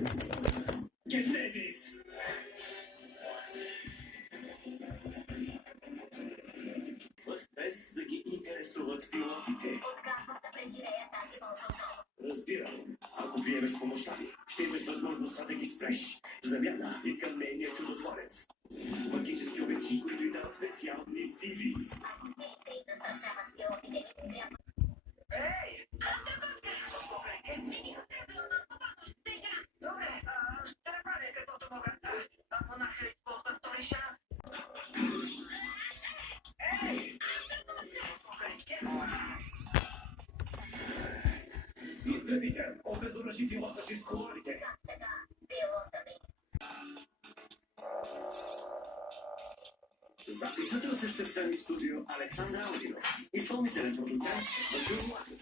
Genesis! Вот без да ги интересуват пилотите. Разбирам. Ако приемеш помощта ми, ще имаш възможността да ги спреш. В замяна искам нейния чудотворец. Магически обеци, които й дават специални сили. Ей! Добре, ще направя каквото мога. Ако нахай използвам втори шанс. Ей! Изгледайте, обезоръжи пилота си с колоните. Записът е осъществен в студио Александър Аудио. Изпълнителен продуцент Васил Влахов.